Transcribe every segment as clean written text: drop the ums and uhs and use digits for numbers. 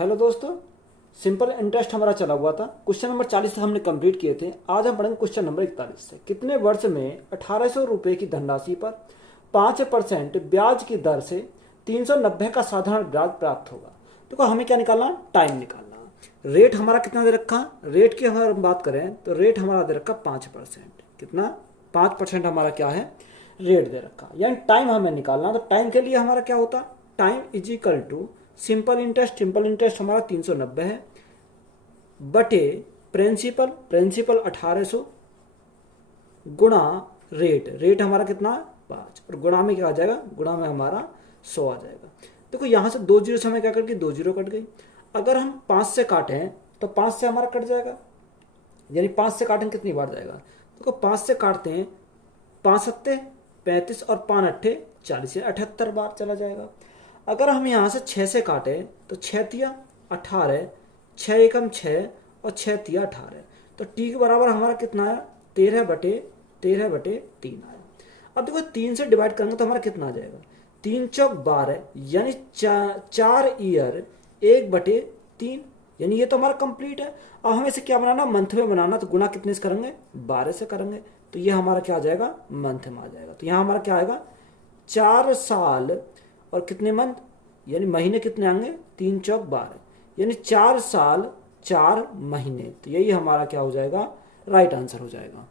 Hello दोस्तों, simple interest हमारा चला हुआ था। क्वेश्चन नंबर 40 से हमने कंप्लीट किए थे। आज हम पढ़ेंगे क्वेश्चन नंबर 41 से। कितने वर्ष में 1800 रुपये की धनराशि पर 5% ब्याज की दर से 390 का साधारण ब्याज प्राप्त होगा। देखो हमें क्या निकालना, टाइम निकालना। रेट हमारा कितना दे रखा, रेट की अगर हम बात करें तो रेट हमारा दे रखा 5%। कितना, 5% हमारा क्या है, रेट दे रखा। यानी टाइम हमें निकालना। तो टाइम के लिए हमारा क्या होता, time is equal to simple interest. Simple interest हमारा 390 है बटे प्रिंसिपल, प्रिंसिपल 1800 गुणा रेट, रेट हमारा कितना 5, और गुणा में क्या आ जाएगा, गुणा में हमारा 100 आ जाएगा। देखो यहाँ से 2 जीरो से हमें क्या कट गई, 2 जीरो कट गई। अगर हम 5 से काटें तो 5 से हमारा कट जाएगा, यानी 5 से काटें कितनी बार जाएगा। देखो 5 से काटते हैं, 5 सत्ते 35 और 5 अट्ठे 40, 78 बार चला जाएगा। अगर हम यहाँ से 6 से काटें तो 6 तिया 18, 6 एकम 6 और 6 तिया 18, तो टी के बराबर हमारा कितना आया, 13/3 आया। अब देखो 3 से डिवाइड करेंगे तो हमारा कितना आ जाएगा, 3 चौक 12, यानी 4 ईयर 1/3, यानी ये तो हमारा कंप्लीट है। अब हमें इसे क्या बनाना, मंथ में बनाना। तो गुना कितने से करेंगे, 12 से करेंगे, तो ये हमारा क्या आ जाएगा, मंथ में आ जाएगा। तो यहाँ हमारा क्या आएगा, 4 साल और कितने मंथ, यानी महीने कितने आएंगे, 3 चौक 12, यानी 4 साल 4 महीने। तो यही हमारा क्या हो जाएगा, राइट आंसर हो जाएगा।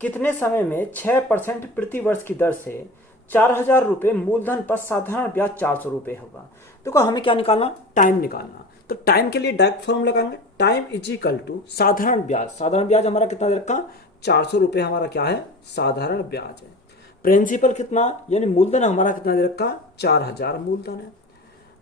कितने समय में 6% प्रति वर्ष की दर से 4000 रुपये मूलधन पर साधारण ब्याज 400 रुपये होगा। देखो हमें क्या निकालना, टाइम निकालना। तो टाइम के लिए डायरेक्ट फॉर्मूला लगाएंगे, टाइम इज इक्वल टू साधारण ब्याज। साधारण ब्याज हमारा कितना दे रखा, 400 रुपये हमारा क्या है, साधारण ब्याज है। प्रिंसिपल कितना, यानी मूलधन हमारा कितना दे रखा, 4000 मूलधन है,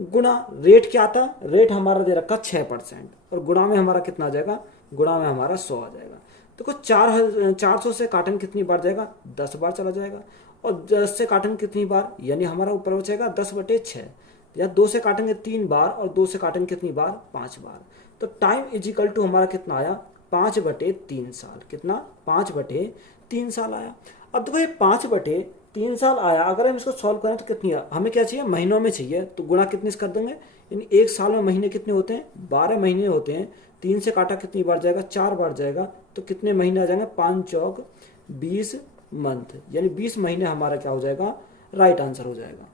गुणा रेट क्या आता, रेट हमारा दे रखा 6%, और गुणा में हमारा कितना आ जाएगा, गुणा में हमारा 100 आ जाएगा। देखो 400 से काटन कितनी बार जाएगा, 10 बार चला जाएगा, और 10 से काटन कितनी बार, यानी हमारा ऊपर बचेगा 10/6, या 2 से काटेंगे 3 बार, और 2 से काटेंगे कितनी बार, 5 बार। तो टाइम इज इक्वल टू हमारा कितना आया, 5/3 साल। कितना, 5/3 साल आया। अब देखो ये 5/3 साल आया, अगर हम इसको सॉल्व करें तो कितनी, हमें क्या चाहिए, महीनों में चाहिए, तो गुणा कितने से कर देंगे, यानी एक साल में महीने कितने होते हैं, 12 महीने होते हैं। 3 से काटा कितनी बार जाएगा, 4 बार जाएगा, तो कितने महीने आ जाएंगे, 5 चौक 20 मंथ, यानी 20 महीने हमारा क्या हो जाएगा, राइट आंसर हो जाएगा।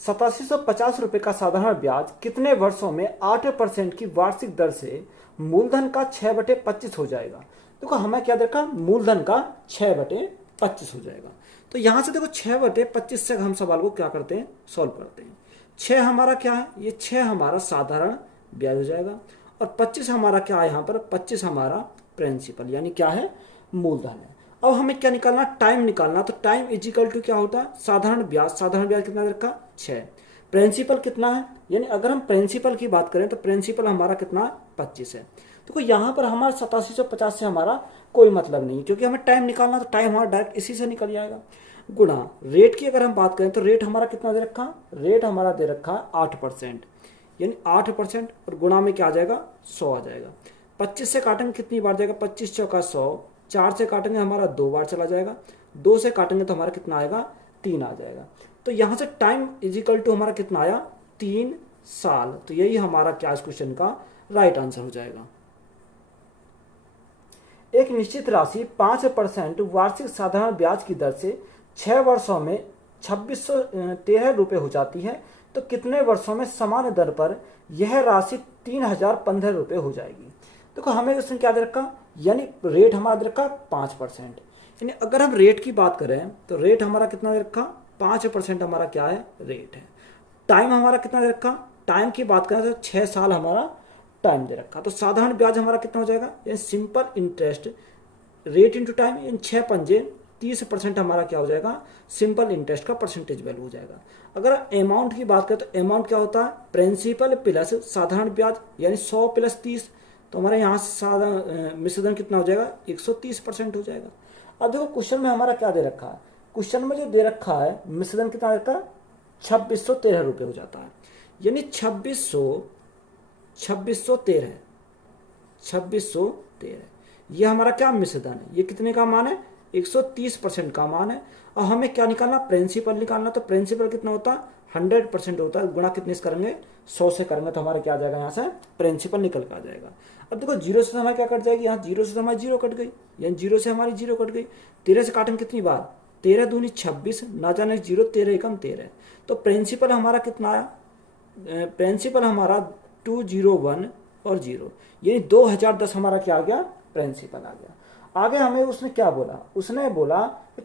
8750 रुपये का साधारण ब्याज कितने वर्षों में 8% की वार्षिक दर से मूलधन का 6/25 हो जाएगा। देखो हमें क्या देखा, मूलधन का 6/25 हो जाएगा। तो यहां से देखो 6/25 से हम सवाल को क्या करते हैं, सॉल्व करते हैं। 6 हमारा क्या है, ये 6 हमारा साधारण ब्याज हो जाएगा, और 25 हमारा क्या है, यहाँ पर 25 हमारा प्रिंसिपल, यानी क्या है, मूलधन है। अब हमें क्या निकालना, टाइम निकालना। तो टाइम इज इक्वल टू क्या होता है, साधारण ब्याज। साधारण ब्याज कितना रखा, 6, प्रिंसिपल कितना है, यानी अगर हम प्रिंसिपल की बात करें तो प्रिंसिपल हमारा कितना, 25 है। देखो यहाँ पर हमारा 8750 से हमारा कोई मतलब नहीं, क्योंकि हमें टाइम निकालना, तो टाइम हमारा डायरेक्ट इसी से निकल जाएगा। गुणा रेट की अगर हम बात करें तो रेट हमारा कितना दे रखा, रेट हमारा दे रखा 8%, यानी 8%, और गुणा में क्या आ जाएगा, 100 आ जाएगा। 25 से काटेंगे कितनी बार जाएगा, 25 चौका 100, 4 से काटेंगे हमारा 2 बार चला जाएगा, 2 से काटेंगे तो हमारा कितना आएगा, 3 आ जाएगा। तो यहाँ से टाइम इज इक्वल टू हमारा कितना आया, 3 साल। तो यही हमारा क्या इस क्वेश्चन का राइट आंसर हो जाएगा। एक निश्चित राशि 5% वार्षिक साधारण ब्याज की दर से 6 वर्षों में 2613 रुपये हो जाती है, तो कितने वर्षों में समान दर पर यह राशि 3015 रुपये हो जाएगी। देखो हमें इसमें क्या दे रखा, यानी रेट हमारा दे रखा 5%, यानी अगर हम रेट की बात करें तो रेट हमारा कितना दे रखा, 5% हमारा क्या है, रेट है। टाइम हमारा कितना दे रखा, टाइम की बात करें तो 6 साल हमारा टाइम दे रखा। तो साधारण ब्याज हमारा कितना हो जाएगा, यानी simple interest rate into time, यानी 6 पंजे 30% हमारा क्या हो जाएगा, सिंपल इंटरेस्ट का परसेंटेज वैल्यू हो जाएगा। अगर अमाउंट की बात करें तो अमाउंट क्या होता है, प्रिंसिपल प्लस साधारण ब्याज, यानी 100 + 30, तो हमारे यहाँ साधारण मिश्रधन कितना हो जाएगा, 130% हो जाएगा। अब देखो क्वेश्चन में हमारा क्या दे रखा है, क्वेश्चन में जो दे रखा है मिश्रधन कितना रखा, 2613 रुपये हो जाता है, यानी 2613 ये हमारा क्या मिश्रधन है, ये कितने का मान है, 130% का मान है। और हमें क्या निकालना, प्रिंसिपल निकालना। तो प्रिंसिपल कितना होता, 100% होता है, गुणा कितने से करेंगे, 100 से करेंगे तो हमारा क्या आ जाएगा, यहाँ से प्रिंसिपल निकल कर आ जाएगा। अब देखो जीरो से हमारी क्या कट जाएगी, यहाँ जीरो से हमारी जीरो कट गई, यानी जीरो से हमारी जीरो कट गई। 13 से काटेंगे कितनी बार, 13 दूनी 26, ना जाने जीरो, 13 एकम 13। तो प्रिंसिपल हमारा कितना आया, प्रिंसिपल हमारा 201 और 0, यानी 2010 हमारा क्या आ गया, प्रिंसिपल आ गया। आगे हमें उसने क्या बोला, उसने बोला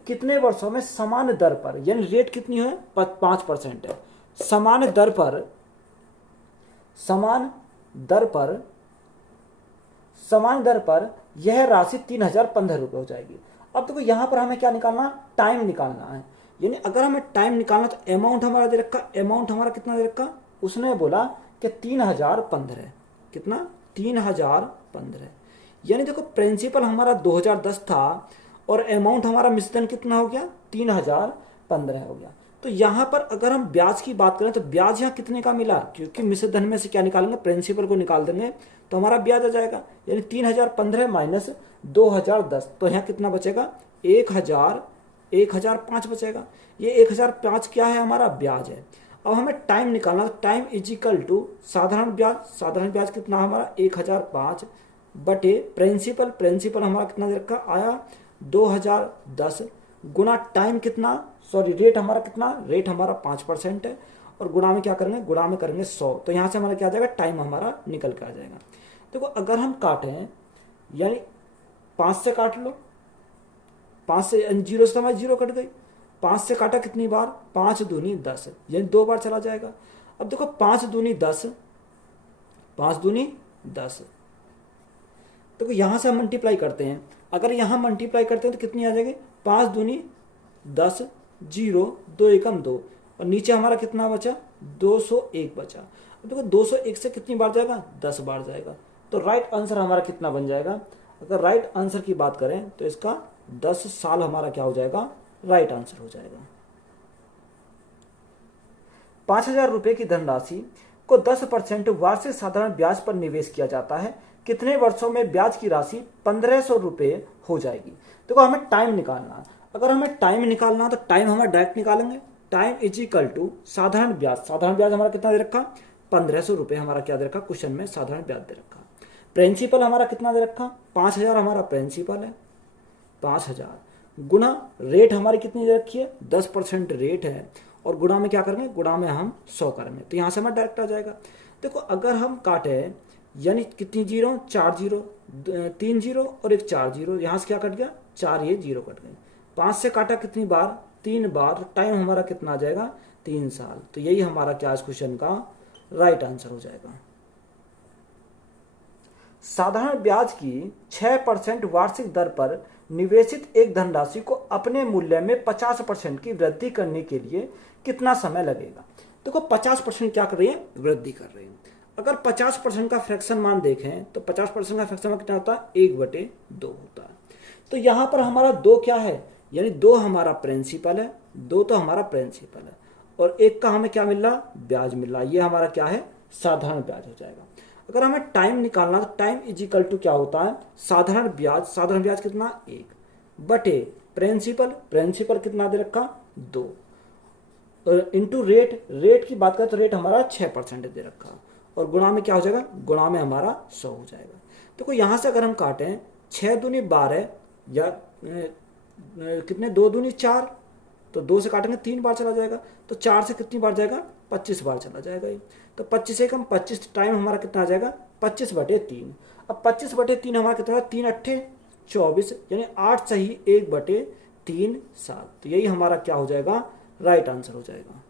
कितने वर्षों में समान दर पर, यानी रेट कितनी है, 5% है, समान दर पर, समान दर पर यह राशि 3015 रुपये हो जाएगी। अब देखो यहाँ पर हमें क्या निकालना, टाइम निकालना है, यानी अगर हमें टाइम निकालना तो अमाउंट हमारा दे रखा, अमाउंट हमारा कितना दे रखा, उसने बोला कि 3015, कितना, 3015, यानी देखो प्रिंसिपल हमारा 2010 था और अमाउंट हमारा मिश्रधन कितना हो गया, 3015 हो गया। तो यहाँ पर अगर हम ब्याज की बात करें तो ब्याज यहाँ कितने का मिला, क्योंकि मिश्रधन में से क्या निकालेंगे, प्रिंसिपल को निकाल देंगे तो हमारा ब्याज आ जाएगा, यानी 3015 माइनस 2010, तो यहाँ कितना बचेगा, 1005 बचेगा। ये 1005 क्या है, हमारा ब्याज है। अब हमें टाइम निकालना, टाइम इज इक्वल टू साधारण ब्याज, साधारण ब्याज कितना हमारा 1005 बटे प्रिंसिपल, प्रिंसिपल हमारा कितना दे रखा आया 2010, गुना टाइम कितना, सॉरी रेट हमारा कितना, रेट हमारा 5% है, और गुणा में क्या करेंगे, गुणा में करेंगे 100, तो यहाँ से हमारा क्या आ जाएगा, टाइम हमारा निकल के आ जाएगा। देखो अगर हम काटें, यानी 5 से काट लो, 5 से, जीरो से हमारी जीरो कट गई, 5 से काटा कितनी बार, 5 दूनी 10, यानी 2 बार चला जाएगा। अब देखो 5 दूनी 10, 5 दूनी 10, देखो यहाँ से हम मल्टीप्लाई करते हैं, अगर यहाँ मल्टीप्लाई करते हैं तो कितनी आ जाएगी, 5 दूनी 10, 0, 2 एकम 2, और नीचे हमारा कितना बचा, 201 बचा। अब देखो 201 से कितनी बार जाएगा, 10 बार जाएगा। तो राइट आंसर हमारा कितना बन जाएगा, अगर राइट आंसर की बात करें तो इसका 10 साल हमारा क्या हो जाएगा, राइट आंसर हो जाएगा। 5000 रुपये की धनराशि को 10% वार्षिक साधारण ब्याज पर निवेश किया जाता है, कितने वर्षों में ब्याज की राशि 1500 रुपये हो जाएगी। देखो हमें टाइम निकालना है, अगर हमें टाइम निकालना तो टाइम हमें डायरेक्ट निकालेंगे, टाइम इज इक्वल टू साधारण ब्याज, साधारण ब्याज हमारा कितना दे रखा, 1500 रुपये हमारा क्या दे रखा, क्वेश्चन में साधारण ब्याज दे रखा। प्रिंसिपल हमारा कितना दे रखा, 5000 हमारा प्रिंसिपल है, 5000 गुना रेट हमारी कितनी दे रखी है, 10% रेट है, और गुणा में क्या करेंगे, गुणा में हम 100 करेंगे, तो यहाँ से हमारा डायरेक्ट आ जाएगा। देखो अगर हम काटे, यानी कितनी जीरो, 4 जीरो, 3 जीरो और एक 4 जीरो, यहाँ से क्या कट गया, 4 ये जीरो कट गए। 5 से काटा कितनी बार, 3 बार, टाइम हमारा कितना आ जाएगा, 3 साल। तो यही हमारा क्या इस क्वेश्चन का राइट आंसर हो जाएगा। साधारण ब्याज की 6% वार्षिक दर पर निवेशित एक धनराशि को अपने मूल्य में 50% की वृद्धि करने के लिए कितना समय लगेगा। देखो 50% क्या कर रही है, वृद्धि कर रही है। अगर 50% का फ्रैक्शन मान देखें तो 50% का फ्रैक्शन मान कितना होता है, 1/2 होता है। तो यहाँ पर हमारा 2 क्या है, यानी 2 हमारा प्रिंसिपल है, 2 तो हमारा प्रिंसिपल है, और 1 का हमें क्या मिल रहा, ब्याज मिल रहा, ये हमारा क्या है, साधारण ब्याज हो जाएगा। अगर हमें टाइम निकालना तो टाइम इज इक्वल टू क्या होता है, साधारण ब्याज, साधारण ब्याज कितना 1 बटे प्रिंसिपल, प्रिंसिपल कितना दे रखा 2, इंटू रेट, रेट की बात करें तो रेट हमारा 6% दे रखा, और गुणा में क्या हो जाएगा, गुणा में हमारा 100 हो जाएगा। देखो यहाँ से अगर हम काटें, 6 दूनी 12 या कितने, 2 दूनी 4, तो 2 से काटेंगे 3 बार चला जाएगा, तो 4 से कितनी बार जाएगा, 25 बार चला जाएगा। तो 25 एकम 25, टाइम हमारा कितना आ जाएगा, 25/3। अब 25/3 हमारा कितना, 3 अट्ठे 24, यानी 8 सही 1/3 साल। तो यही हमारा क्या हो जाएगा, राइट आंसर हो जाएगा।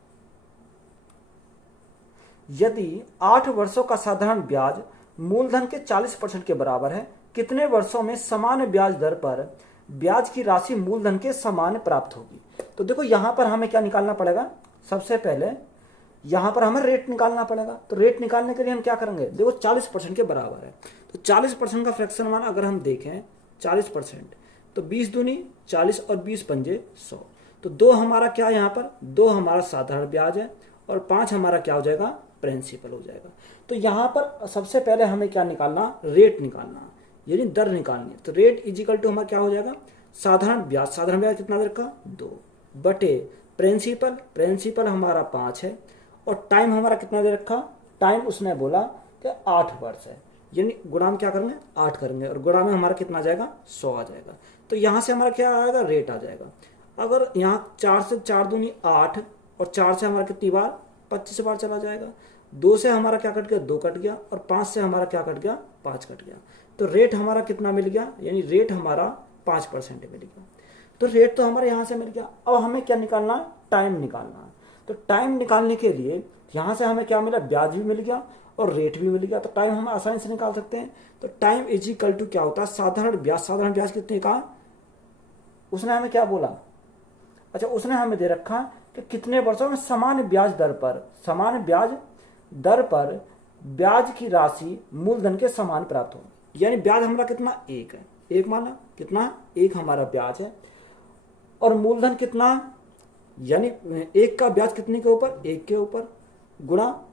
यदि 8 वर्षों का साधारण ब्याज मूलधन के 40% के बराबर है, कितने वर्षों में समान ब्याज दर पर ब्याज की राशि मूलधन के समान प्राप्त होगी। तो देखो यहाँ पर हमें क्या निकालना पड़ेगा, सबसे पहले यहाँ पर हमें रेट निकालना पड़ेगा। तो रेट निकालने के लिए हम क्या करेंगे, देखो 40% के बराबर है, तो 40% का फ्रैक्शन मान अगर हम देखें 40%, तो 20 दूनी 40 और 20 पंजे 100, तो 2 हमारा क्या, यहाँ पर 2 हमारा साधारण ब्याज है, और 5 हमारा क्या हो जाएगा, प्रिंसिपल हो जाएगा। तो यहाँ पर सबसे पहले हमें क्या निकालना, रेट निकालना, यानी दर निकालनी है। तो रेट इज इक्वल टू हमारा क्या हो जाएगा, साधारण ब्याज, साधारण ब्याज कितना दर का 2 बटे प्रिंसिपल प्रिंसिपल हमारा 5 है और टाइम हमारा कितना दे रखा, टाइम उसने बोला कि 8 वर्ष है, यानी गुणा में क्या करेंगे 8 करेंगे और गुणा में हमारा कितना आ जाएगा 100 आ जाएगा। तो यहाँ से हमारा क्या आएगा रेट आ जाएगा। अगर यहाँ 4 से 4 दूनी 8 और 4 से हमारा कितनी बार 25 बार चला जाएगा, 2 से हमारा क्या कट गया 2 कट गया और 5 से हमारा क्या कट गया 5 कट गया। तो रेट हमारा कितना मिल गया, यानी रेट हमारा 5% मिल गया। तो रेट तो हमारे यहाँ से मिल गया। अब हमें क्या निकालना है, टाइम निकालना है। तो टाइम निकालने के लिए यहाँ से हमें क्या मिला, ब्याज भी मिल गया और रेट भी मिल गया। तो टाइम हम आसानी से निकाल सकते हैं। तो टाइम इज इक्वल टू क्या होता है, साधारण ब्याज। साधारण ब्याज कितने का उसने हमें क्या बोला, अच्छा उसने हमें दे रखा कि कितने वर्षों में समान ब्याज दर पर, समान ब्याज दर पर ब्याज की राशि मूलधन के समान प्राप्त हो। यानी ब्याज हमारा कितना 1 है, 1 माना कितना 1 हमारा ब्याज है और मूलधन कितना, यानी 1 का ब्याज कितने के ऊपर 1 के ऊपर, गुणा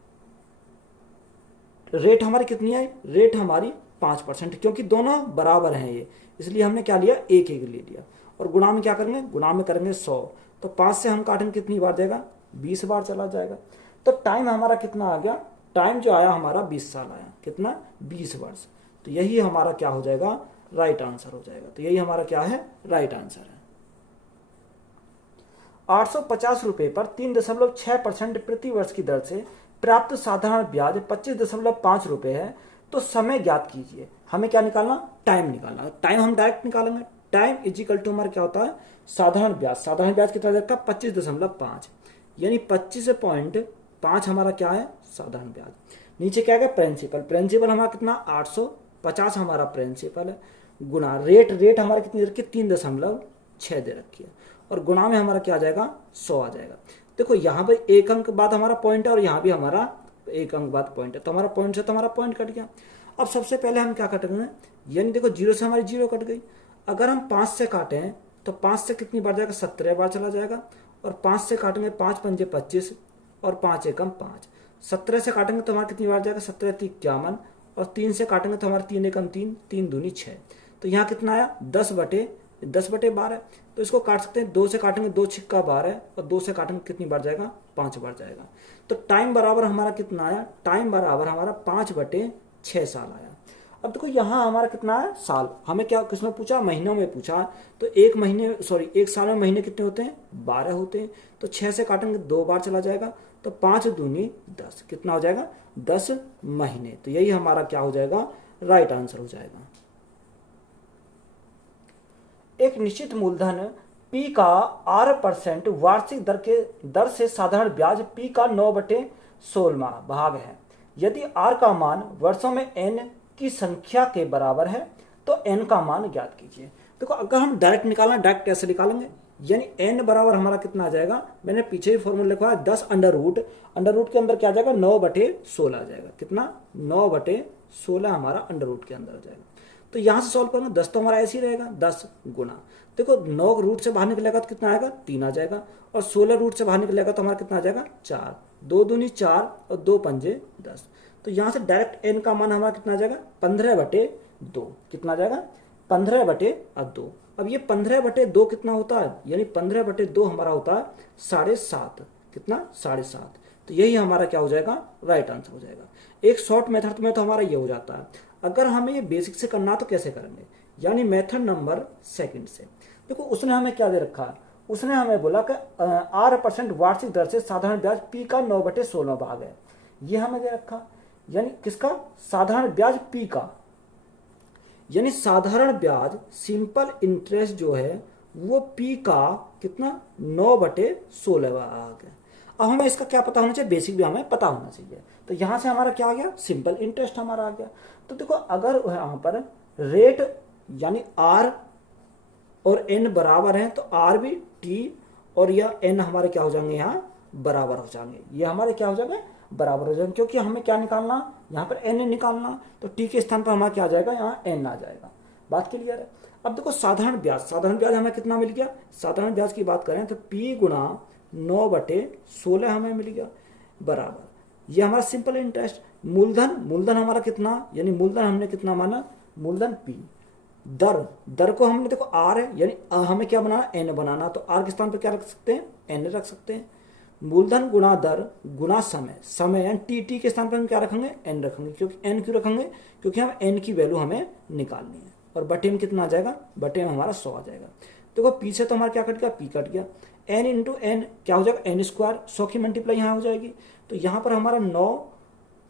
रेट हमारी कितनी है, रेट हमारी 5%, क्योंकि दोनों बराबर हैं ये, इसलिए हमने क्या लिया 1 1 ले लिया। और गुणा में क्या करेंगे, गुणा में करेंगे 100। तो 5 से हम काटेंगे कितनी बार जाएगा 20 बार चला जाएगा। तो टाइम हमारा कितना आ गया, टाइम जो आया हमारा 20 साल आया, कितना 20 वर्ष। तो यही हमारा क्या हो जाएगा, राइट आंसर हो जाएगा। तो यही हमारा क्या है, राइट आंसर है। 850 रुपए पर 3.6% प्रति वर्ष की दर से प्राप्त साधारण ब्याज 25.5 रुपए है। तो समय ज्ञात कीजिए। हमें क्या निकालना, टाइम निकालना। टाइम हम डायरेक्ट निकालेंगे। टाइम इज इक्वल टू हमारा क्या होता है, साधारण ब्याज। साधारण ब्याज कितना देखा 25.5, यानी 25.5 हमारा क्या है साधारण ब्याज। नीचे क्या है प्रिंसिपल, प्रिंसिपल हमारा कितना 850 हमारा प्रिंसिपल है, गुणा रेट, रेट हमारा कितनी दे रखी 3.6 दे रखी है और गुणा में हमारा क्या आ जाएगा 100 आ जाएगा। देखो यहाँ पे 1 अंक बाद हमारा पॉइंट है और यहाँ भी हमारा 1 अंक बाद पॉइंट है। तो हमारा पॉइंट से तो हमारा पॉइंट कट गया। अब सबसे पहले हम क्या कटेंगे, यानी देखो 0 से हमारी 0 कट गई। अगर हम 5 से काटें तो 5 से कितनी बार जाएगा 17 बार चला जाएगा और 5 से काटेंगे 5 पंजे 25 और 5 एकम 5। 17 से काटेंगे तो हमारा कितनी बार जाएगा 17 3 51 और 3 से काटेंगे तो हमारा 3 एकम 3, 3 दूनी 6। तो यहाँ कितना आया 10/12। तो इसको काट सकते हैं, 2 से काटेंगे 2 छिक्का 12 और 2 से काटेंगे कितनी बार जाएगा 5 बार जाएगा। तो टाइम बराबर हमारा कितना आया, टाइम बराबर हमारा 5/6 साल आया। अब देखो यहाँ हमारा कितना है साल, हमें क्या किसमें पूछा, महीनों में पूछा। तो एक साल में महीने कितने होते हैं 12 होते हैं। तो 6 से काटेंगे 2 बार चला जाएगा तो 5 दूनी 10, कितना हो जाएगा 10 महीने। तो यही हमारा क्या हो जाएगा, राइट आंसर हो जाएगा। एक निश्चित मूलधन P का R% वार्षिक दर से साधारण ब्याज P का 9/16 भाग है। यदि R का मान वर्षों में N की संख्या के बराबर है तो N का मान ज्ञात कीजिए। देखो अगर हम डायरेक्ट निकालना, डायरेक्ट कैसे निकालेंगे, यानी N बराबर हमारा कितना आ जाएगा, मैंने पीछे ही फॉर्मूला लिखा है 10 अंडर रूट के अंदर क्या आ जाएगा 9/16 आ जाएगा। कितना 9/16 हमारा अंडर रूट के अंदर आ जाएगा। तो यहां से सॉल्व करेंगे 10 तो हमारा ऐसे ही रहेगा 10 गुना, देखो 9 रूट से बाहर निकलेगा तो कितना आएगा 3 आ जाएगा और 16 रूट से बाहर निकलेगा तो हमारा कितना आ जाएगा 4, 2 दूनी 4 और 2 पंजे 10। तो यहां से डायरेक्ट n का मान हमारा कितना आ जाएगा 15/2, कितना आ जाएगा 15/2। अब ये 15/2 कितना होता है, यानी 15/2 हमारा होता है 7.5, कितना 7.5। तो यही हमारा क्या हो जाएगा, राइट आंसर हो जाएगा। एक शॉर्ट मेथड में तो हमारा ये हो जाता है। अगर हमें ये बेसिक से करना तो कैसे करेंगे, यानी मेथड नंबर 2 से। देखो उसने हमें क्या दे रखा है, उसने हमें बोला कि R% वार्षिक दर से साधारण ब्याज P का 9/16 भाग है। ये हमें दे रखा, यानी किसका, साधारण ब्याज P का, यानी साधारण ब्याज सिंपल इंटरेस्ट जो है वो P का कितना 9/16 भाग है। अब हमें इसका क्या पता होना चाहिए, बेसिक भी हमें पता होना चाहिए। तो यहां से हमारा क्या आ गया, सिंपल इंटरेस्ट हमारा आ गया। तो देखो अगर यहां पर रेट यानी R और N बराबर हैं तो R भी T और यह N हमारे क्या हो जाएंगे, यहाँ बराबर हो जाएंगे। ये हमारे क्या हो जाएंगे, बराबर हो जाएंगे, क्योंकि हमें क्या निकालना, यहाँ पर N निकालना। तो T के स्थान पर हमारा क्या आ जाएगा, यहाँ N आ जाएगा। बात क्लियर है। अब देखो साधारण ब्याज हमें कितना मिल गया, साधारण ब्याज की बात करें तो P गुणा 9/16 हमें मिल गया बराबर, ये हमारा सिंपल इंटरेस्ट। मूलधन हमारा कितना, यानी मूलधन हमने कितना माना, मूलधन P दर, दर को हमने देखो आर है, यानी हमें क्या बनाना, एन बनाना, तो आर के स्थान पर क्या रख सकते हैं, एन रख सकते हैं। मूलधन गुणा दर गुणा समय, समय यानी टी, टी के स्थान पर हम क्या रखेंगे, एन रखेंगे, क्योंकि एन क्यों रखेंगे, क्योंकि हम एन की वैल्यू हमें निकालनी है। और बटे में कितना आ जाएगा, बटे में हमारा 100 आ जाएगा। देखो पीछे तो हमारा क्या कट गया, पी कट गया, एन इंटू एन क्या हो जाएगा, एन स्क्वायर, 100 की मल्टीप्लाई यहाँ हो जाएगी, तो यहाँ पर हमारा 9,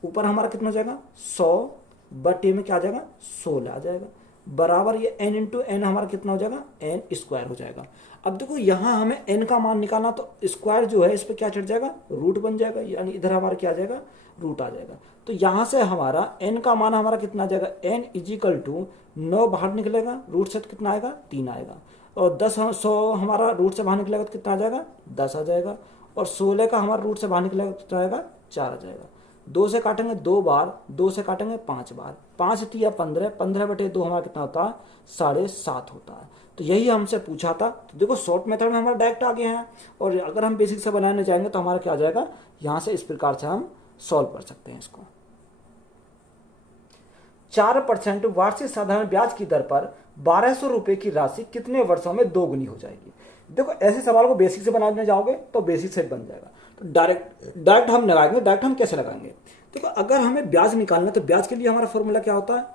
ऊपर हमारा कितना हो जाएगा 100, बटे में क्या आ जाएगा 16 आ जाएगा, बराबर ये एन इंटू एन हमारा कितना हो जाएगा, एन स्क्वायर हो जाएगा। अब देखो यहाँ हमें एन का मान निकालना, तो स्क्वायर जो है इस पर क्या चढ़ जाएगा, रूट बन जाएगा, यानी इधर हमारा क्या आ जाएगा, रूट आ जाएगा। तो यहाँ से हमारा एन का मान हमारा कितना आ जाएगा, एन इजिकल टू 9 बाहर निकलेगा, रूट से कितना आएगा, 3 आएगा, और 10 100 हमारा रूट से बाहर निकलेगा तो कितना आ जाएगा, 10 आ जाएगा, और 16 का हमारा रूट से बाहर निकलेगा तो कितना आएगा, 4 आ जाएगा। 2 से काटेंगे 2 बार, 2 से काटेंगे 5 बार, 5 तिया 15, 15 बटे 2 हमारा कितना होता है, 7.5 होता है। तो यही हमसे पूछा था। तो देखो शॉर्ट मेथड में हमारा डायरेक्ट आ गए हैं, और अगर हम बेसिक से बनाने जाएंगे तो हमारा क्या आ जाएगा, यहाँ से इस प्रकार से हम सॉल्व कर सकते हैं इसको। 4% वार्षिक साधारण ब्याज की दर पर 1200 रुपए की राशि कितने वर्षों में दोगुनी हो जाएगी। देखो ऐसे सवाल को बेसिक से बनाने जाओगे तो बेसिक से बन जाएगा, तो डायरेक्ट हम लगाएंगे। डायरेक्ट हम कैसे लगाएंगे, देखो अगर हमें ब्याज निकालना है तो ब्याज के लिए हमारा फॉर्मूला क्या होता है,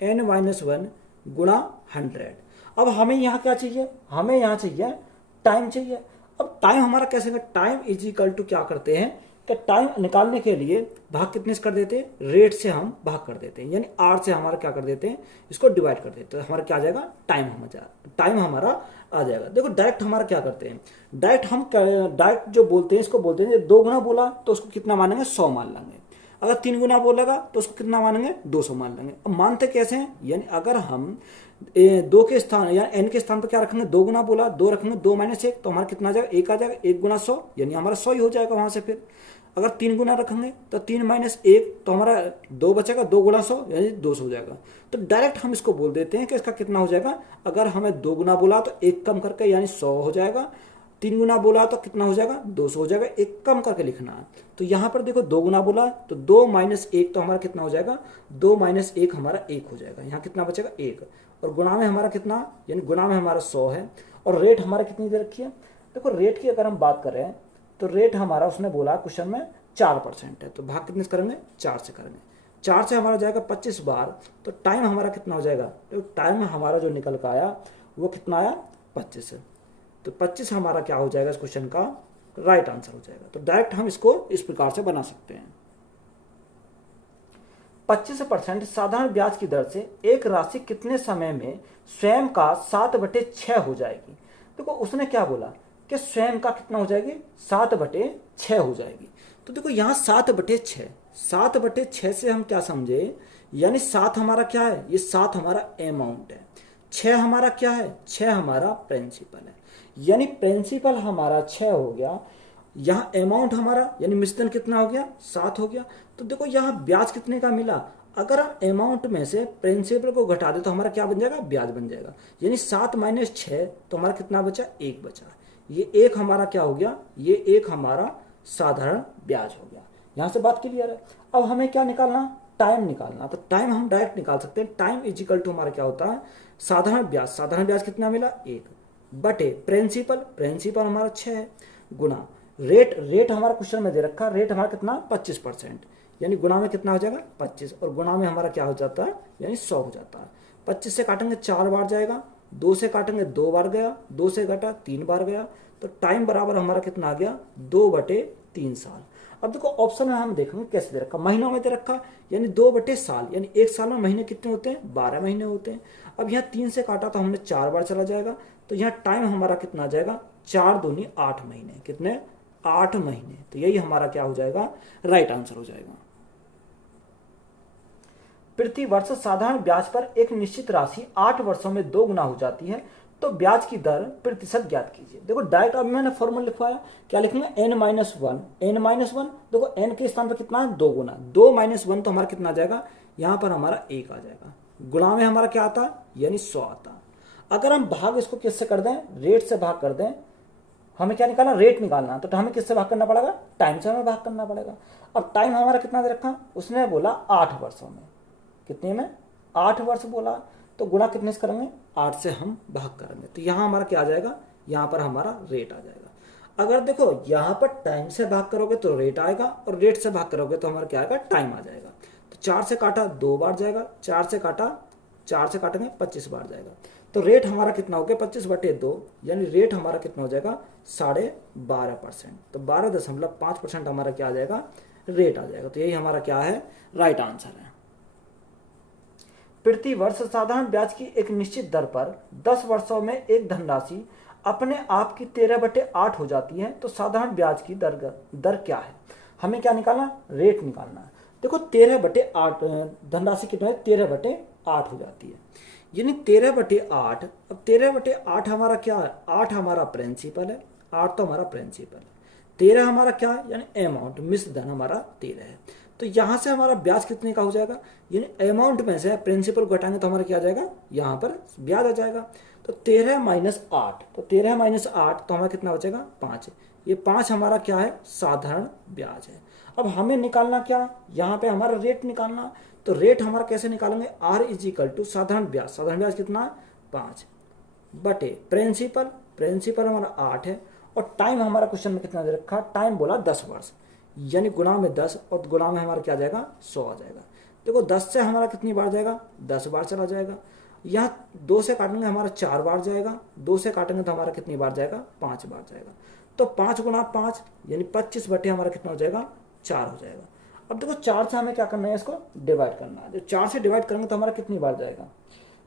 n-1 गुणा 100। अब हमें यहाँ क्या चाहिए, हमें यहाँ चाहिए टाइम चाहिए। अब टाइम हमारा कैसे, टाइम इज इक्वल टू क्या करते हैं कि टाइम निकालने के लिए भाग कितने से कर देते हैं, रेट से हम भाग कर देते हैं, यानी आर से हमारा क्या कर देते हैं, इसको डिवाइड कर देते हैं, तो हमारा क्या आ जाएगा, टाइम हमारा आ जाएगा। देखो डायरेक्ट हमारा क्या करते हैं, डायरेक्ट जो बोलते हैं इसको बोलते हैं, 2 गुना बोला तो उसको कितना मानेंगे, 100 मान लेंगे। अगर 3 गुना बोलेगा तो उसको कितना मानेंगे, 200 मान लेंगे। अब मानते कैसे हैं, यानी अगर हम 2 के स्थान या एन के स्थान पर क्या रखेंगे, 2 गुना बोला, 2 रखेंगे, 2 माइनस 1 तो हमारा कितना आ जाएगा, 1 आ जाएगा, 1 गुना 100 यानी हमारा 100 ही हो जाएगा वहां से। फिर अगर 3 गुना रखेंगे तो 3 माइनस 1 तो हमारा 2 बचेगा, 2 गुना 100 यानी 200 हो जाएगा। तो डायरेक्ट हम इसको बोल देते हैं कि इसका कितना हो जाएगा, अगर हमें 2 गुना बोला तो 1 कम करके यानी 100 हो जाएगा, 3 गुना बोला तो कितना हो जाएगा, 200 हो जाएगा, 1 कम करके लिखना है। तो यहाँ पर देखो 2 गुना बोला तो 2 माइनस 1 तो हमारा कितना हो जाएगा, 2 माइनस 1 हमारा 1 हो जाएगा, यहाँ कितना बचेगा 1, और गुणा में हमारा कितना, यानी गुणा में हमारा 100 है, और रेट हमारा कितनी दे रखी है। देखो रेट की अगर हम बात करें तो रेट हमारा उसने बोला क्वेश्चन में 4% है, तो भाग कितने से करेंगे, 4 से करेंगे, 4 से हमारा जाएगा 25 बार, तो टाइम हमारा कितना हो जाएगा, तो टाइम हमारा जो निकल कर आया वो कितना आया, 25 है। तो 25 हमारा क्या हो जाएगा इस क्वेश्चन का राइट आंसर हो जाएगा। तो डायरेक्ट हम इसको इस प्रकार से बना सकते हैं। 25% साधारण ब्याज की दर से एक राशि कितने समय में स्वयं का 7/6 हो जाएगी। देखो उसने क्या बोला कि स्वयं का कितना हो जाएगी, 7/6 हो जाएगी। तो देखो यहाँ 7/6, 7/6 से हम क्या समझे, यानी 7 हमारा क्या है, ये 7 हमारा अमाउंट है, 6 हमारा क्या है, 6 हमारा प्रिंसिपल है, यानी प्रिंसिपल हमारा 6 हो गया, यहाँ अमाउंट हमारा यानी मिश्रण कितना हो गया, 7 हो गया। तो देखो यहाँ ब्याज कितने का मिला, अगर हम अमाउंट में से प्रिंसिपल को घटा दे तो हमारा क्या बन जाएगा, ब्याज बन जाएगा, यानी 7 माइनस 6 तो हमारा कितना बचा, 1 बचा। ये 1 हमारा क्या हो गया, ये 1 हमारा साधारण ब्याज हो गया। यहाँ से बात क्लियर है। अब हमें क्या निकालना, टाइम निकालना। तो टाइम हम डायरेक्ट निकाल सकते हैं, टाइम इज इक्वल टू हमारा क्या होता है, साधारण ब्याज कितना मिला, 1 बटे प्रिंसिपल हमारा 6 है, गुना रेट हमारा क्वेश्चन में दे रखा, रेट हमारा कितना 25%, यानी गुना में कितना हो जाएगा 25, और गुना में हमारा क्या हो जाता है, यानी 100 हो जाता है। 25 से काटेंगे 4 बार जाएगा, 2 से काटेंगे 2 बार गया, 2 से घटा 3 बार गया, तो टाइम बराबर हमारा कितना आ गया, 2/3 साल। अब देखो ऑप्शन में हम देखेंगे कैसे दे रखा, महीनों में दे रखा, यानी 2/साल, यानी 1 साल में महीने कितने होते हैं, 12 महीने होते हैं। अब यहाँ 3 से काटा तो हमने 4 बार चला जाएगा, तो यहाँ टाइम हमारा कितना आ जाएगा, 4 दूनी 8 महीने, कितने 8 महीने। तो यही हमारा क्या हो जाएगा, राइट आंसर हो जाएगा। प्रति वर्ष साधारण ब्याज पर एक निश्चित राशि 8 वर्षों में 2 गुना हो जाती है, तो ब्याज की दर प्रतिशत ज्ञात कीजिए। देखो डायरेक्ट अब मैंने फॉर्मूला लिखवाया, क्या लिखेंगे, n-1, देखो n के स्थान पर कितना है, 2 गुना, 2 माइनस 1 तो हमारा कितना आ जाएगा, यहाँ पर हमारा 1 आ जाएगा, गुणा में हमारा क्या आता, यानी 100 आता। अगर हम भाग इसको किससे कर दें, रेट से भाग कर दें, हमें क्या निकालना, रेट निकालना, तो हमें किससे भाग करना पड़ेगा, टाइम से हमें भाग करना पड़ेगा। अब टाइम हमारा कितना दे रखा, उसने बोला 8 वर्षों में, कितने में 8 वर्ष बोला, तो गुणा कितने से करेंगे, 8 से हम भाग करेंगे, तो यहाँ हमारा क्या आ जाएगा, यहाँ पर हमारा रेट आ जाएगा। अगर देखो यहाँ पर टाइम से भाग करोगे तो रेट आएगा, और रेट से भाग करोगे तो हमारा क्या आएगा, टाइम आ जाएगा। तो 4 से काटा 2 बार जाएगा, 4 से काटेंगे 25 बार जाएगा, तो रेट हमारा कितना हो गया, 25/2, यानी रेट हमारा कितना हो जाएगा, 12.5%। तो 12.5% हमारा क्या आ जाएगा, रेट आ जाएगा। तो यही हमारा क्या है, राइट आंसर है। प्रति वर्ष साधारण ब्याज की एक निश्चित दर पर 10 वर्षों में एक धनराशि अपने आप की 13/8 हो जाती है, तो साधारण ब्याज की दर क्या है। हमें क्या निकालना, रेट निकालना है। देखो 13/8 धनराशि कितना है, 13/8 हो जाती है, यानी 13/8। अब 13/8 हमारा क्या है, 8 हमारा प्रिंसिपल है, 8 तो हमारा प्रिंसिपल है, 13 हमारा क्या है, यानी अमाउंट, मिश्र धन हमारा 13 है। तो यहाँ से हमारा ब्याज कितने का हो जाएगा, यानी अमाउंट में से प्रिंसिपल को घटाएंगे तो हमारा क्या आ जाएगा, यहाँ पर ब्याज आ जाएगा। तो 13 - 8, तो 13 - 8 तो हमारा कितना बचेगा, 5। ये 5 हमारा क्या है, साधारण ब्याज है। अब हमें निकालना क्या, यहाँ पे हमारा रेट निकालना। तो रेट हमारा कैसे निकालेंगे, R = साधारण ब्याज, साधारण ब्याज कितना, 5 बटे प्रिंसिपल हमारा 8 है, और टाइम हमारा क्वेश्चन में कितना दे रखा, टाइम बोला 10 वर्ष, यानी गुणा में 10, और गुणा में हमारा क्या आ जाएगा, 100 आ जाएगा। देखो 10 से हमारा कितनी बार जाएगा, 10 बार चला जाएगा। यहाँ 2 से काटेंगे हमारा 4 बार जाएगा, 2 से काटेंगे तो हमारा कितनी बार जाएगा, 5 बार जाएगा। तो 5 × 5 यानी 25 बटे हमारा कितना हो जाएगा, 4 हो जाएगा। अब देखो 4 से हमें क्या करना है, इसको डिवाइड करना है। जब 4 से डिवाइड करेंगे तो हमारा कितनी बार जाएगा,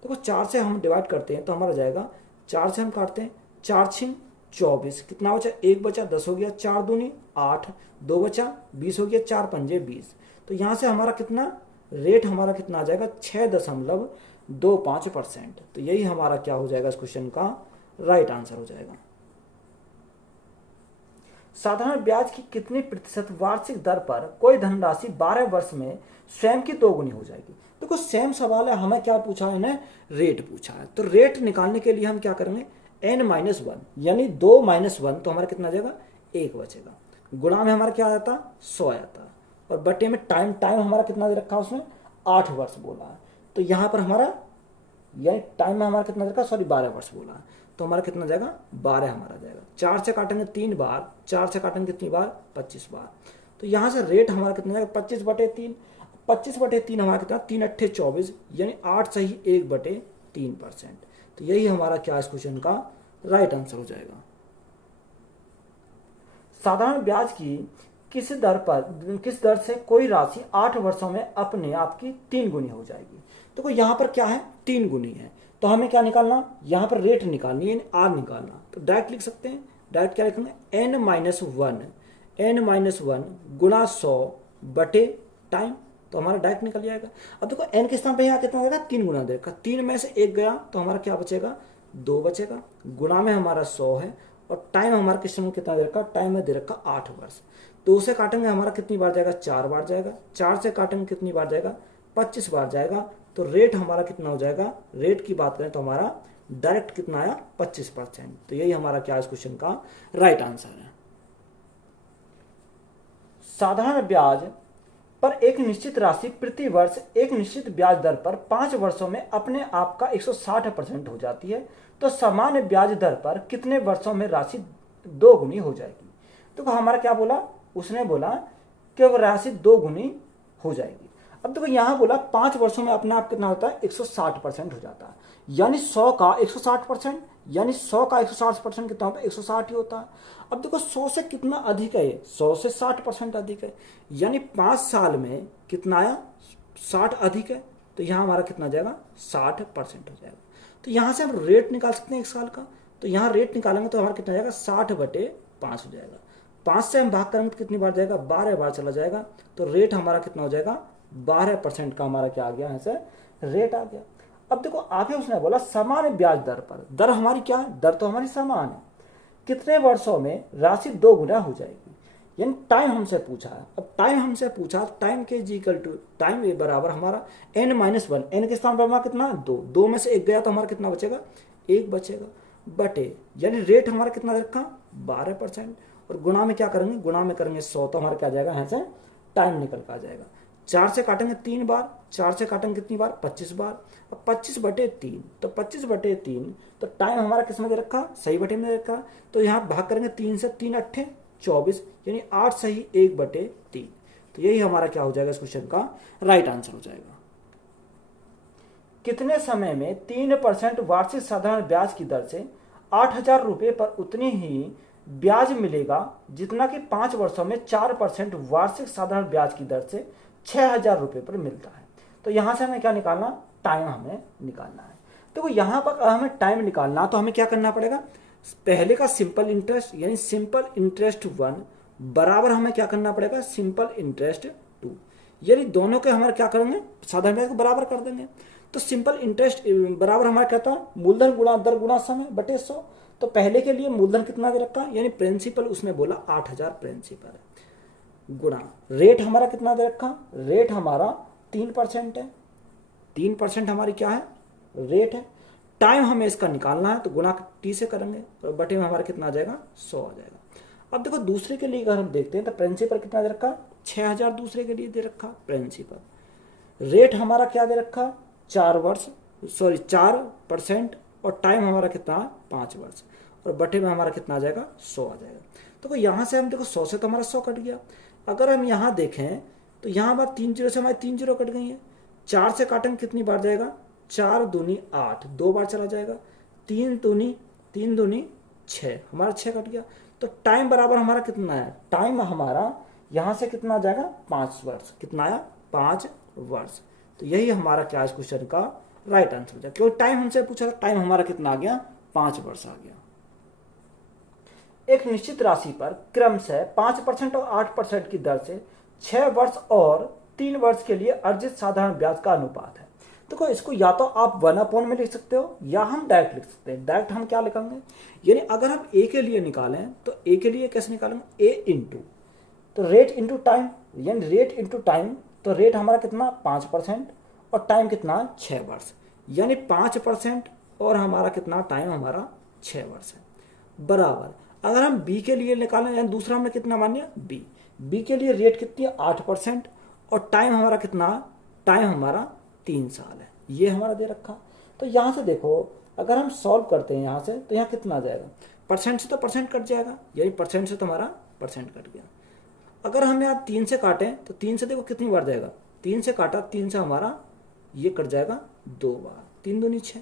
देखो 4 से हम डिवाइड करते हैं तो हमारा जाएगा, 4 से हम काटते हैं, 4 × 6 = 24, कितना बचा, 1 बचा, 10 हो गया, 4 दूनी 8, 2 बचा, 20 हो गया, 4 पंजे 20। तो यहाँ से हमारा कितना, रेट हमारा कितना आ जाएगा, 6.25%। तो यही हमारा क्या हो जाएगा, इस क्वेश्चन का राइट आंसर हो जाएगा। साधारण ब्याज की कितनी प्रतिशत वार्षिक दर पर कोई धनराशि 12 वर्ष में स्वयं की 2 गुनी हो जाएगी। देखो सेम सवाल है, हमें क्या पूछा है, इन्हें रेट पूछा है। तो रेट निकालने के लिए हम क्या करेंगे, n - 1 यानी 2 - 1, तो हमारा कितना आ जाएगा, 1 बचेगा। गुणा में हमारा क्या आता, 100 आता, और बटे में टाइम हमारा कितना दे रखा है, उसमें 8 वर्ष बोला है। तो यहाँ पर हमारा यानी टाइम में हमारा कितना दे रखा, सॉरी 12 वर्ष बोला है, तो हमारा कितना जाएगा, 12 हमारा जाएगा। 4 से काटेंगे 3 बार, 4 से काटेंगे कितनी बार, 25 बार। तो यहाँ से रेट हमारा कितना जाएगा, 25/3, 25/3 हमारा कितना, 3 × 8 = 24, यानी 8 सही 1/3%। तो यही हमारा क्या इस क्वेश्चन का राइट आंसर हो जाएगा। साधारण ब्याज की किस दर से कोई राशि 8 वर्षों में अपने आप की 3 गुनी हो जाएगी। तो यहाँ पर क्या है, 3 गुनी है, तो हमें क्या निकालना, यहाँ पर रेट निकालनी है, R निकालना। तो डायरेक्ट लिख सकते हैं, डायरेक्ट क्या लिखेंगे, n - 1 गुणा 100 बटे टाइम, तो हमारा डायरेक्ट निकल जाएगा। अब देखो n के स्थान पे यहाँ कितना देगा, 3 गुना देगा, 3 में से 1 गया तो हमारा क्या बचेगा, 2 बचेगा। गुणा में हमारा 100 है, और टाइम हमारा क्वेश्चन में कितना दे रखा, टाइम में दे रखा 8 वर्ष। 2 से काटेंगे हमारा कितनी बार जाएगा, 4 बार जाएगा। 4 से काटेंगे कितनी बार जाएगा, 25 बार जाएगा। तो रेट हमारा कितना हो जाएगा, रेट की बात करें तो हमारा डायरेक्ट कितना आया, 25%। तो यही हमारा क्या इस क्वेश्चन का राइट आंसर है। साधारण ब्याज पर एक निश्चित राशि प्रति वर्ष एक निश्चित ब्याज दर पर 5 वर्षों में अपने आप का 160% हो जाती है, तो सामान्य ब्याज दर पर कितने वर्षों में राशि 2 गुनी हो जाएगी। तो हमारा क्या बोला, उसने बोला कि वह राशि 2 गुनी हो जाएगी। अब देखो यहाँ बोला 5 वर्षों में अपने आप कितना होता है, 160% हो जाता है, यानी 100 का 160%, यानी 100 का 160% कितना होता है, 160 ही होता है। अब देखो 100 से कितना अधिक है, 100 से 60% अधिक है, यानी 5 साल में कितना आया, 60 अधिक है। तो यहाँ हमारा कितना जाएगा, 60% हो जाएगा। तो यहाँ से हम रेट निकाल सकते हैं 1 साल का। तो यहाँ रेट निकालेंगे तो हमारा कितना जाएगा, 60/5 हो जाएगा। 5 से हम भाग करेंगे तो कितनी बार जाएगा, 12 बार चला जाएगा। तो रेट हमारा कितना हो जाएगा, 12% का हमारा क्या आ गया, यहाँ से रेट आ गया। अब देखो आगे उसने बोला सामान्य ब्याज दर पर, दर हमारी क्या है, दर तो हमारी समान है, कितने वर्षों में राशि 2 गुना हो जाएगी। यानी टाइम हमसे पूछा है। अब टाइम हमसे पूछा, टाइम के इक्वल टू टाइम बराबर हमारा n - 1, n के स्थान पर हमारा कितना, 2, 2 में से 1 गया तो हमारा कितना बचेगा, 1 बचेगा, बटे यानी रेट हमारा कितना रखा, 12%, और गुणा में क्या करेंगे, गुणा में करेंगे 100, तो हमारा क्या जाएगा, यहाँ से टाइम निकल कर आ जाएगा। 4 से काटेंगे 3 बार, 4 से काटेंगे कितनी बार, 25 बार। अब 25/3, तो 25/3, तो टाइम हमारा किस में दे रखा, सही बटे में दे रखा। तो यहाँ भाग करेंगे 3 से, 3 8 24, यानी 8 सही 1/3। तो यही हमारा क्या हो जाएगा इस क्वेश्चन का राइट आंसर हो जाएगा। कितने समय में 3% वार्षिक साधारण ब्याज की दर से 8,000 रुपये पर उतनी ही ब्याज मिलेगा जितना कि 5 वर्षों में 4% वार्षिक साधारण ब्याज की दर से 6,000 रुपये पर मिलता है। तो यहाँ से हमें क्या निकालना, टाइम हमें निकालना है। देखो यहाँ पर हमें टाइम निकालना, तो हमें क्या करना पड़ेगा, पहले का सिंपल इंटरेस्ट यानी सिंपल इंटरेस्ट 1 बराबर हमें क्या करना पड़ेगा, सिंपल इंटरेस्ट 2, यानी दोनों के हमारे क्या करेंगे, साधारण ब्याज को बराबर कर देंगे। तो सिंपल इंटरेस्ट बराबर हमारा कहता है मूलधन गुणा दर गुणा समय बटे 100। तो पहले के लिए मूलधन कितना दे रखा है, यानी प्रिंसिपल उसने बोला 8,000 प्रिंसिपल, गुणा रेट हमारा कितना दे रखा, रेट हमारा 3% है, 3% हमारी क्या है, रेट है। टाइम हमें इसका निकालना है, तो गुणा टी से करेंगे, तो बटे में हमारा कितना आ जाएगा, 100 आ जाएगा। अब देखो दूसरे के लिए अगर हम देखते हैं तो प्रिंसिपल कितना दे रखा, 6,000 दूसरे के लिए दे रखा प्रिंसिपल। रेट हमारा क्या दे रखा, 4%, और टाइम हमारा कितना, 5 वर्ष, और बटे में हमारा कितना आ जाएगा, 100 आ जाएगा। तो यहाँ से हम देखो 100 से तो हमारा 100 कट गया। अगर हम यहाँ देखें तो यहाँ बार 3 जीरो से हमारी 3 जीरो कट गई है। 4 से काटेंगे कितनी बार जाएगा, 4 दूनी 8, 2 बार चला जाएगा। 3 दूनी 6, हमारा 6 कट गया। तो टाइम बराबर हमारा कितना है, टाइम हमारा यहाँ से कितना आ जाएगा, 5 वर्ष। कितना आया, 5 वर्ष। तो यही हमारा क्या इस क्वेश्चन का राइट आंसर हो जाएगा, क्योंकि टाइम हमसे पूछा था, टाइम हमारा कितना आ गया, 5 वर्ष आ गया। एक निश्चित राशि पर क्रमशः 5% और 8% की दर से 6 वर्ष और 3 वर्ष के लिए अर्जित साधारण ब्याज का अनुपात है। देखो इसको या तो आप 1/, में लिख सकते हो या हम डायरेक्ट लिख सकते हैं। डायरेक्ट हम क्या लिखेंगे, यानी अगर हम ए के लिए निकालें तो ए के लिए कैसे निकालेंगे, ए इंटू तो रेट इंटू टाइम, यानी रेट इंटू टाइम। तो रेट हमारा कितना, 5%, और टाइम कितना, 6 वर्ष, यानी 5% और हमारा कितना टाइम, हमारा 6 वर्ष है। बराबर अगर हम बी के लिए निकालें, यानी दूसरा हमने कितना मान लिया, बी के लिए रेट कितनी है, 8%, और टाइम हमारा कितना, टाइम हमारा 3 साल है। ये हमारा दे रखा। तो यहाँ से देखो अगर हम सॉल्व करते हैं यहाँ से, तो यहाँ कितना आ जाएगा, परसेंट से तो परसेंट कट जाएगा, यानी परसेंट से तो हमारा परसेंट कट गया। अगर हम यहाँ 3 से काटें तो 3 से देखो कितनी बार जाएगा, 3 से काटा, 3 से हमारा ये कट जाएगा 2 बार, 3 दूनी 6।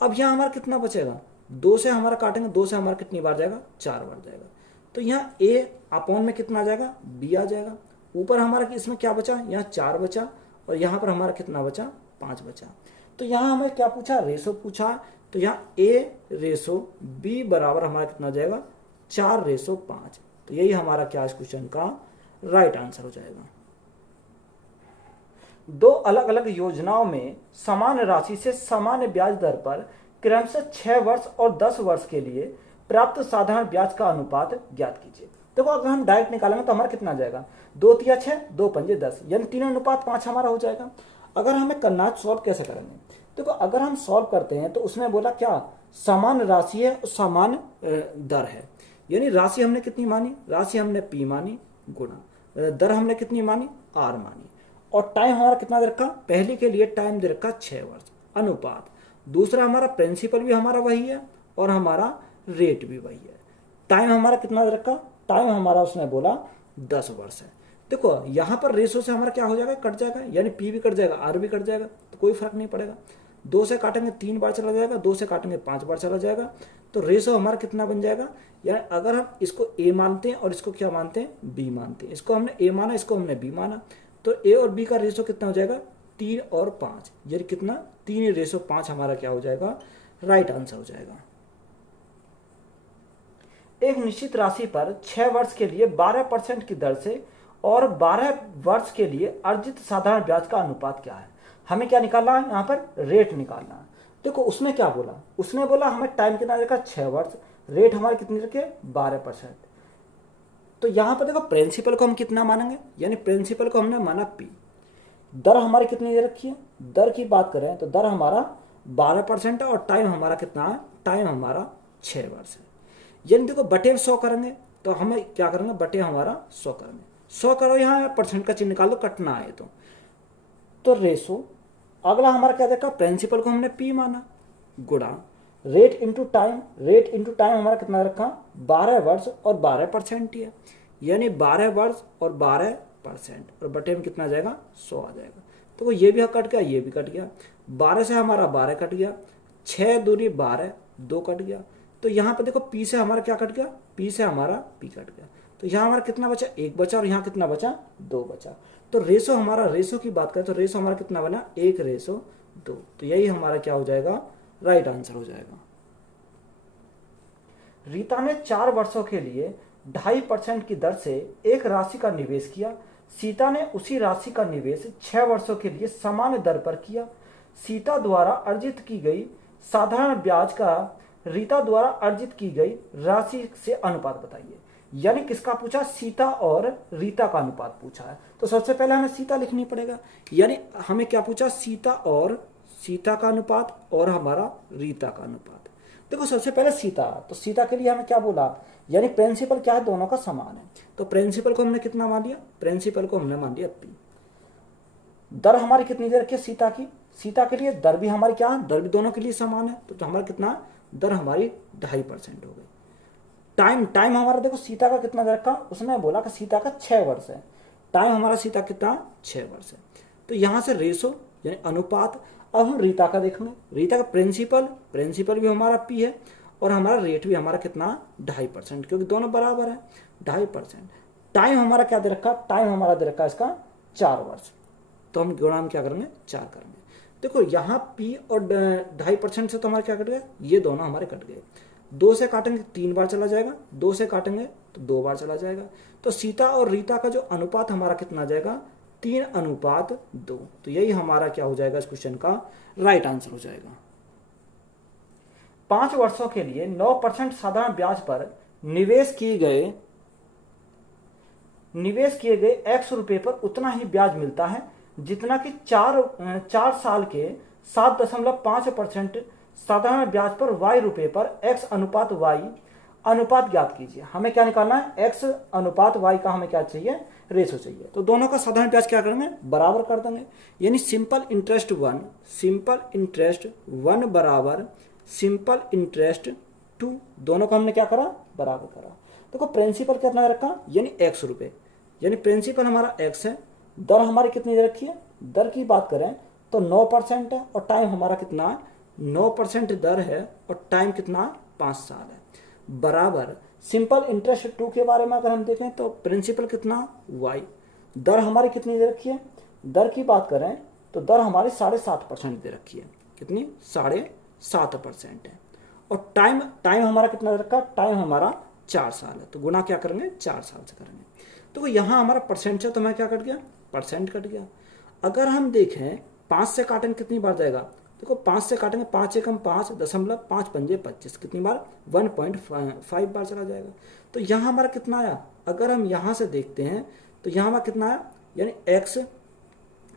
अब यहाँ हमारा कितना बचेगा, 2 से हमारा काटेंगे, 2 से हमारा कितनी बार जाएगा, 4 बार जाएगा। तो यहाँ ए अपॉन में कितना आ जाएगा, बी आ जाएगा। ऊपर हमारा इसमें क्या बचा, यहाँ 4 बचा, और यहाँ पर हमारा कितना बचा, 5 बचा। तो यहाँ हमें क्या पूछा, रेशो पूछा। तो यहाँ ए रेशो बी बराबर हमारा कितना जाएगा, 4:5। तो यही हमारा क्या इस क्वेश्चन का राइट आंसर हो जाएगा। 2 अलग अलग योजनाओं में समान राशि से समान ब्याज दर पर क्रमशः 6 वर्ष और 10 वर्ष के लिए प्राप्त साधारण ब्याज का अनुपात ज्ञात कीजिए। देखो अगर हम डायरेक्ट निकालेंगे तो हमारा कितना जाएगा, 2 तिया 6, 2 पंजे 10, यानी 3:5 हमारा हो जाएगा। अगर हमें करना है सॉल्व कैसे करेंगे, देखो अगर हम सॉल्व करते हैं तो उसमें बोला क्या, समान राशि है और समान दर है, यानी राशि हमने कितनी मानी, राशि हमने पी मानी, गुणा दर हमने कितनी मानी, आर मानी, और टाइम हमारा कितना दे रखा, पहले के लिए टाइम दे रखा 6 वर्ष, अनुपात दूसरा हमारा प्रिंसिपल भी हमारा वही है और हमारा रेट भी वही है। टाइम हमारा कितना दे रखा, टाइम हमारा उसने बोला 10 वर्ष है। देखो यहाँ पर रेशो से हमारा क्या हो जाएगा, कट जाएगा, यानी पी भी कट जाएगा, आर भी कट जाएगा, तो कोई फर्क नहीं पड़ेगा। 2 से काटेंगे 3 बार चला जाएगा, 2 से काटेंगे 5 बार चला जाएगा। तो रेशो हमारा कितना बन जाएगा, यानी अगर हम इसको ए मानते हैं और इसको क्या मानते हैं, बी मानते हैं, इसको हमने ए माना, इसको हमने बी माना, तो ए और बी का रेशो कितना हो जाएगा, 3 और 5, यानी कितना 3:5 हमारा क्या हो जाएगा, राइट आंसर हो जाएगा। एक निश्चित राशि पर 6 वर्ष के लिए 12% की दर से और 12 वर्ष के लिए अर्जित साधारण ब्याज का अनुपात क्या है। हमें क्या निकालना है, यहाँ पर रेट निकालना है। देखो उसने क्या बोला, उसने बोला हमें टाइम कितना देखा, 6 वर्ष, रेट हमारे कितनी रखे, 12%। तो यहाँ पर देखो प्रिंसिपल को हम कितना मानेंगे, यानी प्रिंसिपल को हमने माना पी। दर हमारी कितनी दे रखी है, दर की बात करें तो दर हमारा 12% है और टाइम हमारा कितना है, टाइम हमारा 6 वर्ष है। यानी देखो बटे 100 करेंगे तो हम क्या करेंगे, बटे हमारा 100 करेंगे। 100 करो, यहाँ परसेंट का चिन्ह निकालो, कटना है तो रेशो। अगला हमारा क्या देखा, प्रिंसिपल को हमने पी माना, गुणा rate into time. Rate into time हमारा कितना रखा, 12 वर्ष और 12% ही है, यानी 12 वर्ष और 12% और बटे में कितना जाएगा, 100 आ जाएगा। तो ये भी कट गया, ये भी कट गया, 12 से हमारा 12 कट गया, 6 दूनी 12, 2 कट गया। तो यहाँ पे देखो पी से हमारा क्या कट गया, पी से हमारा पी कट गया। तो यहाँ हमारा कितना बचा, 1 बचा, और यहाँ कितना बचा, 2 बचा। तो रेशो हमारा, रेशो की बात करें तो रेशो हमारा कितना बना, 1:2। तो यही हमारा क्या हो जाएगा, राइट आंसर हो जाएगा। रीता ने 4 वर्षों के लिए 2.5% की दर से एक राशि का निवेश किया। सीता ने उसी राशि का निवेश 6 वर्षों के लिए समान दर पर किया। सीता द्वारा अर्जित की गई साधारण ब्याज का रीता द्वारा अर्जित की गई राशि से अनुपात बताइए। यानी किसका पूछा, सीता और रीता का अनुपात पूछा है। तो सबसे पहले हमें सीता लिखनी पड़ेगा, यानी हमें क्या पूछा, सीता का अनुपात और हमारा रीता का अनुपात। देखो सबसे पहले सीता, तो सीता के लिए हमें क्या बोला, यानी प्रिंसिपल क्या है, दोनों का समान है। तो प्रिंसिपल को हमने कितना मान लिया, प्रिंसिपल को हमने मान लिया P। दर हमारी कितनी दे रखी है सीता की, सीता के लिए दर भी हमारी क्या है, दर भी दोनों के लिए समान है। तो हमारा कितना, दर हमारी 2.5% हो गई। टाइम हमारा देखो सीता का कितना दे रखा, उसने बोला कि सीता का 6 वर्ष है, टाइम हमारा सीता कितना, 6 वर्ष है। तो यहां से रेशो यानी अनुपात। अब हम रीता का देखेंगे, रीता का प्रिंसिपल भी हमारा पी है और हमारा रेट भी हमारा कितना, 2.5%, क्योंकि दोनों बराबर है, 2.5%। टाइम हमारा क्या दे रखा, टाइम हमारा दे रखा इसका 4 वर्ष। तो हम गुणा में क्या करेंगे, 4 करेंगे। देखो यहाँ पी और 2.5% से तो हमारा क्या कट गया, ये दोनों हमारे कट गए। 2 से काटेंगे 3 बार चला जाएगा, 2 से काटेंगे तो 2 बार चला जाएगा। तो सीता और रीता का जो अनुपात हमारा कितना जाएगा, 3:2। तो यही हमारा क्या हो जाएगा, इस क्वेश्चन का राइट आंसर हो जाएगा। 5 वर्षों के लिए 9% साधारण ब्याज पर निवेश किए गए X रुपए पर उतना ही ब्याज मिलता है जितना कि 4 साल के 7.5% साधारण ब्याज पर Y रुपए पर X अनुपात Y अनुपात ज्ञात कीजिए। हमें क्या निकालना है, X अनुपात Y का हमें क्या चाहिए, रेशो चाहिए। तो दोनों का साधारण ब्याज क्या करेंगे, बराबर कर देंगे। यानी सिंपल इंटरेस्ट 1 बराबर सिंपल इंटरेस्ट 2, दोनों को हमने क्या करा, बराबर करा। देखो प्रिंसिपल कितना रखा, यानी X रुपए, यानी प्रिंसिपल हमारा X है। दर हमारी कितनी दे रखी है, दर की बात करें तो 9% है, और टाइम हमारा कितना है, 9% दर है और टाइम कितना, 5 साल है, बराबर सिंपल इंटरेस्ट 2 के बारे में अगर हम देखें तो प्रिंसिपल कितना, Y। दर हमारी कितनी दे रखी है, दर की बात करें तो दर हमारी 7.5% दे रखी है, कितनी, 7.5% है। और टाइम हमारा कितना दे रखा, टाइम हमारा 4 साल है। तो गुणा क्या करेंगे, 4 साल से करेंगे। तो यहाँ हमारा परसेंट से तो हमें क्या कट गया, परसेंट कट गया। अगर हम देखें 5 से काटेंगे कितनी बार जाएगा, देखो 5 से काटेंगे, 5 एकम 5, 5 पंजे 25, कितनी बार, 1.5 बार चला जाएगा। तो यहाँ हमारा कितना आया, अगर हम यहाँ से देखते हैं तो यहाँ हमारा कितना आया, यानी X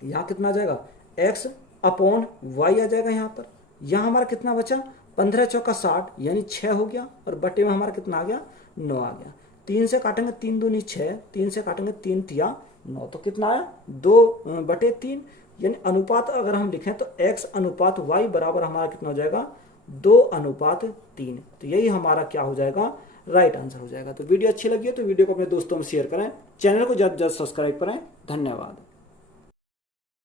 यहाँ कितना आ जाएगा, X अपॉन Y आ जाएगा यहाँ पर। यहाँ हमारा कितना बचा, 15 चौका 60, यानी 6 हो गया, और बटे में हमारा कितना आ गया, 9 आ गया। 3 से काटेंगे 3 दूनी 6, 3 से काटेंगे 3 तिया 9, तो कितना आया, 2/3। यानी अनुपात अगर हम लिखें तो X अनुपात Y बराबर हमारा कितना हो जाएगा, 2:3। तो यही हमारा क्या हो जाएगा, राइट आंसर हो जाएगा। तो वीडियो अच्छी लगी है तो वीडियो को अपने दोस्तों में शेयर करें, चैनल को ज़्यादा से ज़्यादा सब्सक्राइब करें। धन्यवाद।